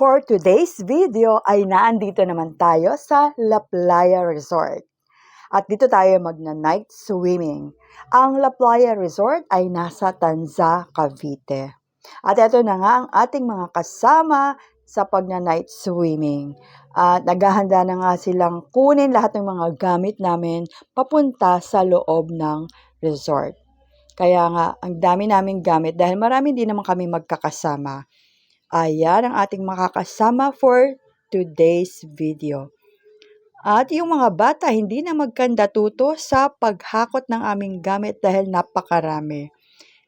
For today's video ay naandito naman tayo sa La Playa Resort. At dito tayo magna-night swimming. Ang La Playa Resort ay nasa Tanza, Cavite. At ito na nga ang ating mga kasama sa pagna-night swimming. At naghahanda na nga silang kunin lahat ng mga gamit namin papunta sa loob ng resort. Kaya nga, ang dami naming gamit dahil marami din naman kami magkakasama. Ayan ang ating makakasama for today's video. At yung mga bata hindi na magkandatuto sa paghakot ng aming gamit dahil napakarami.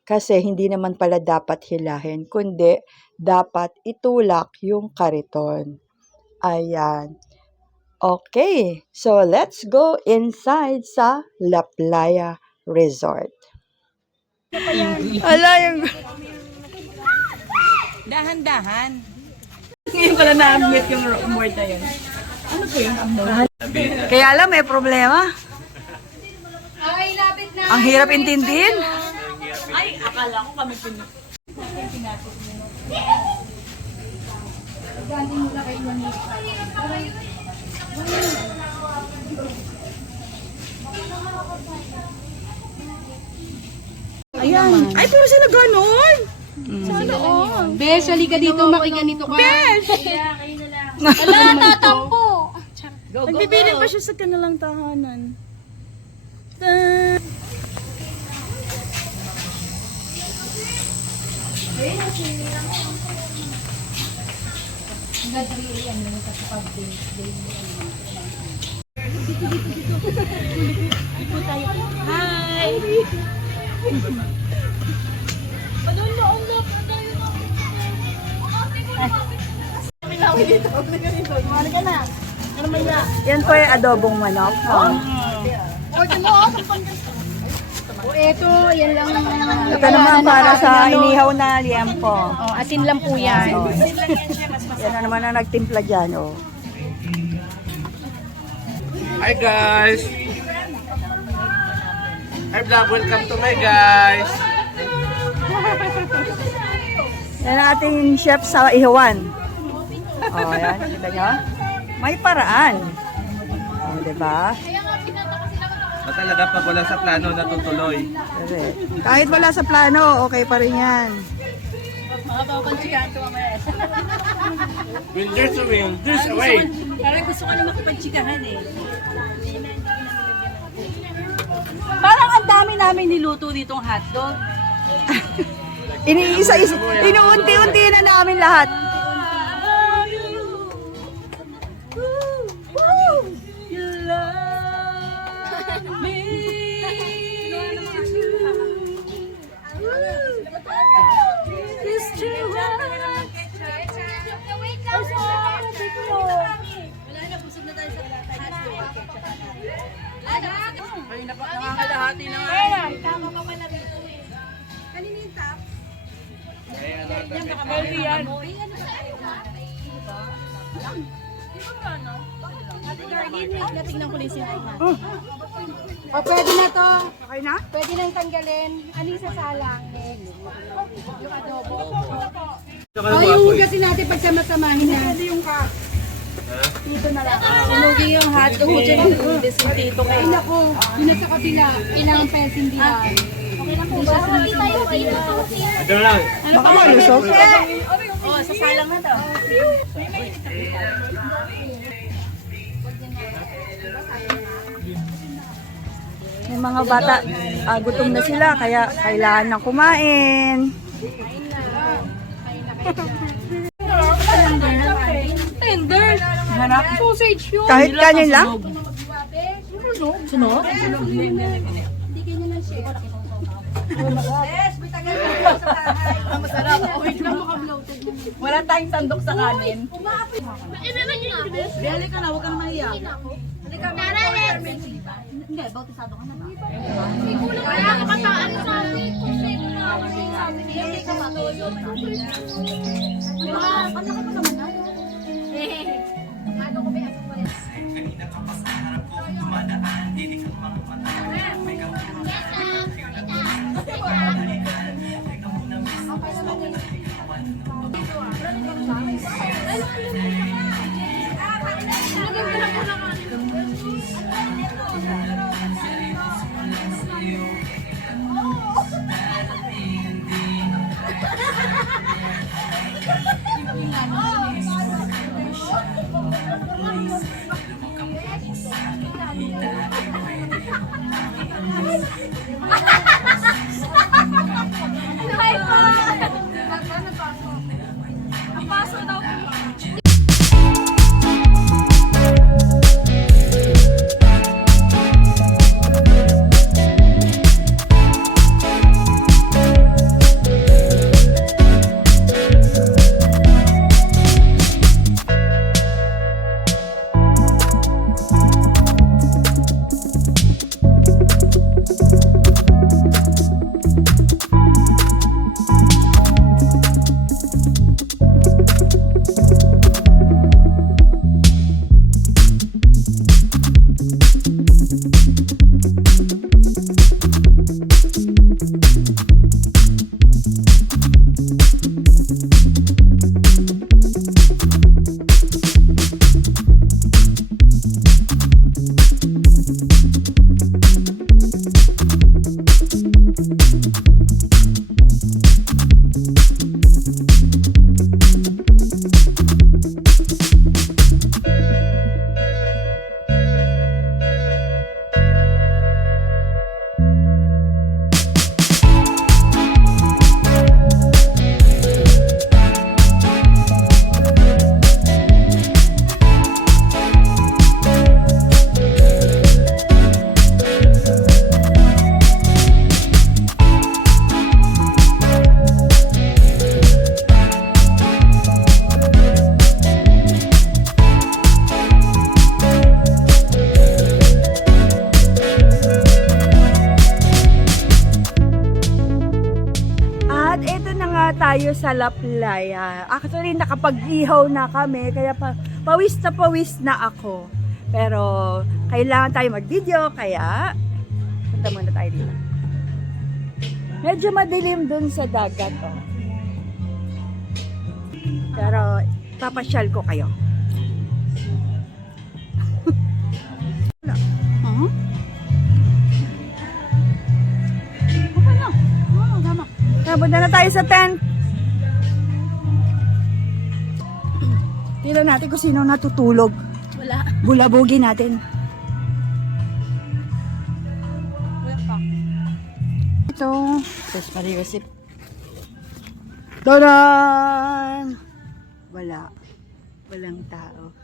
Kasi hindi naman pala dapat hilahin, kundi dapat itulak yung kariton. Ayan. Okay, so let's go inside sa La Playa Resort. Ala yung... Dahan-dahan. Ngayon pala na-admit yung word na yun. Ano po yung Kaya alam, may problema. Ay, lapit na. Ang hirap intindihin. Ay, akala ko kami pinag... Ayan. Ay, pero sila ganon. Sana all. Besh, halika dito, makiganito ka. Besh! Wala, tatampo. Nagbibiling pa siya sa kanilang tahanan. Hi! Yan po yung adobong manok. Ito, yan lang. Ito naman para sa inihaw na liempo. Oh, asin lang po yan. Yan na naman ang nagtimpla dyan. Oh. Hi guys! Hi vlog, welcome to my guys! Yan ang ating chef sa ihawan. Oh, yan. Kita nyo? May paraan. Oh, diba? At talaga pag wala sa plano natutuloy. Correct. Kahit wala sa plano, okay pa rin yan. Will this away! Parang gusto ko na makipagtsikahan eh. Parang ang dami namin niluto ditong hotdog. Inuunti-unti na namin lahat. Nangangalahati na nga. Tama pa pala dito eh. Kanina yung top? Yan, nakabali yan. Natignan ko lang yung sinay na. O, pwede na to. Okay na? Pwede nang tanggalin. Ano yung sasalang? Next. Yung adobo. O, yung hugasin natin pag samasamahin na. Pwede yung ka. Dito na lang. Sinugi yung hotdog mo dyan. Bisintito kayo. Ay, naku. Yun na sa kabila. Kailangan pesin diyan. Okay lang po ba? Hindi tayo kayo. Ito lang! Baka malusog. Oh, sasalang na to. May mga bata, gutom na sila, kaya kailangan ng kumain. Tender. Harap. Sausage yun. Kahit kanin lang? Sunog? Hindi ganyan lang siya. Masarap. Wait lang, maka-bloated. Wala tayong sandok sa kanin. Beli ka na, huwag kang mahiya. Hindi, bautisado ka na ba? Kaya kapataan sa amin. Hindi ka pa. Ano ka pa naman na? Ano ko ba yung asong ulit? Kanina ka pa sa harap ko dumadaan, dinig ang mga mata. May kamay. Teka muna, miss. Okay naman yun. Ay, pa! Ang paso daw po. At eto na nga tayo sa La Playa. Actually, nakapag-ihaw na kami, kaya pawis na ako. Pero, kailangan tayo mag-video, kaya punta muna tayo dito. Medyo madilim dun sa dagat, oh. Pero, papasyal ko kayo. Uh-huh. Okay na. Oo, tama. Punta na tayo sa tent. Tingnan natin kung sino natutulog. Wala. Bulabugin natin. Wala pa. Ito. Tapos mariresip. Tadan! Wala. Walang tao.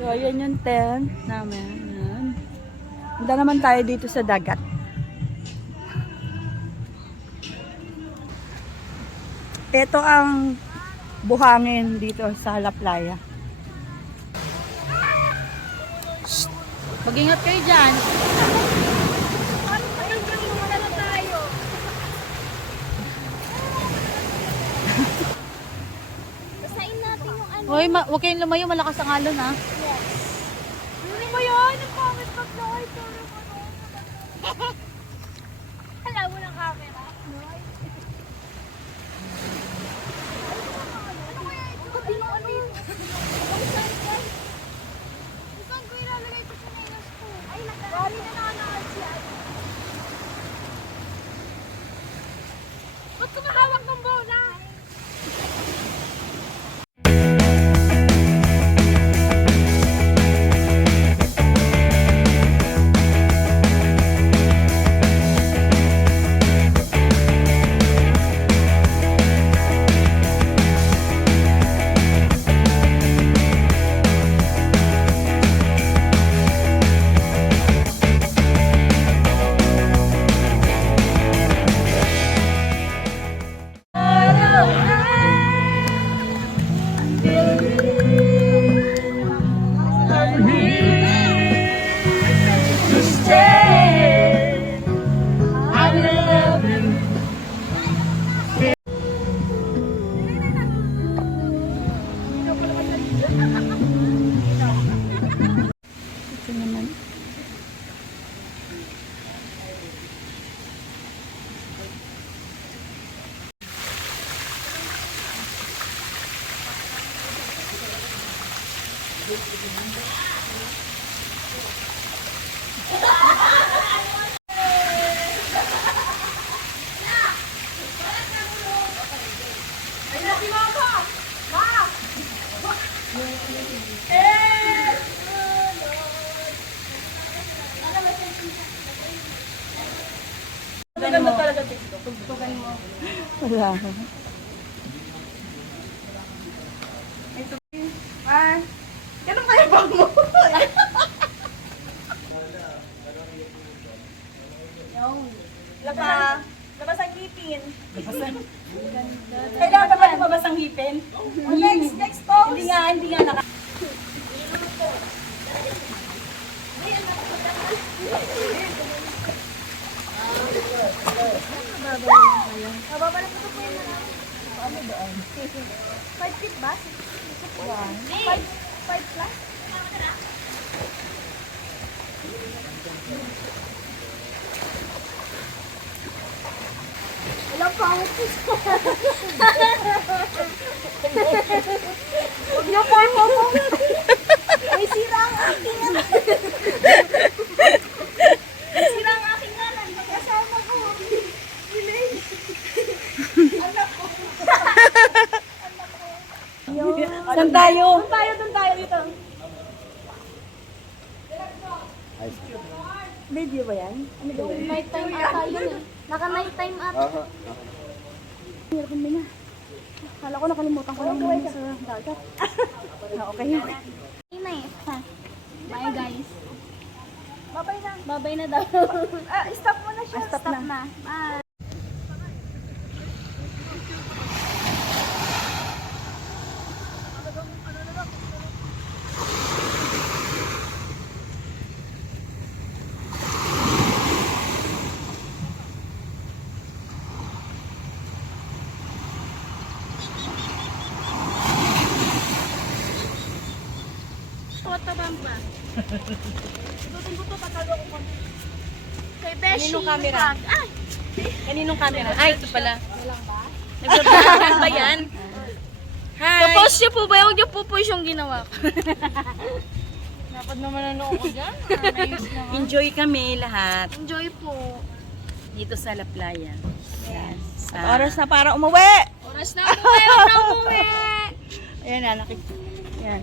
So, ayan yung tent namin. Ayan. Punta naman tayo dito sa dagat. Ito ang buhangin dito sa La Playa. Mag-ingat kayo dyan. Ano pa na tayo? Basain natin yung ano. Hoy, huwag kayong lumayo, malakas ang alon ha. Ano ba yan? Ang pangit pag nakita mo. Alam mo ng camera. Ano kaya ito? Ano yun? Saan ko ilalagay ko sa nelas ko? Ay, nagdali na nakanakas yan. Ba't kumahawak ng bola? Maganda talaga TikTok. Tugtugan mo. Wala. Ganun kaya bag mo? Labas ang ngipin. Kailangan pa ba lumabas ang ngipin? Next pose. Hindi nga naka... Mababa na po yung mga... Ano doon? 5 feet ba? 5 plus? Wala pa ako po. Huwag niyo po ako. May sira ang aking May sira ang aking ngalan. Magkasama ko. Saan tayo? Doon tayo dito. Video ba yan? Night time ata yun eh. Naka night time ata. Kala ko nakalimutan ko lang yun sa dagat. Okay. Ina eh. Ha. Bye guys. Babay na. Babay na daw. Stop mo na siya. Stop na. Bye. Cotabamba. Itutin ko to, patago ko konti. Kay Beshi. Kaninong camera? Ay! Kaninong camera? Ay, ito pala. Walang ba? Nagbabahan ba yan? Hi! Tapos niyo po ba? Huwag niyo po po yung ginawa ko. Dapat naman ano ko dyan. Enjoy kami lahat Enjoy po. dito sa La Playa. Yan. Sa... Oras na para umuwi! Oras na umuwi! Oras na umuwi! Ayan na, Yan.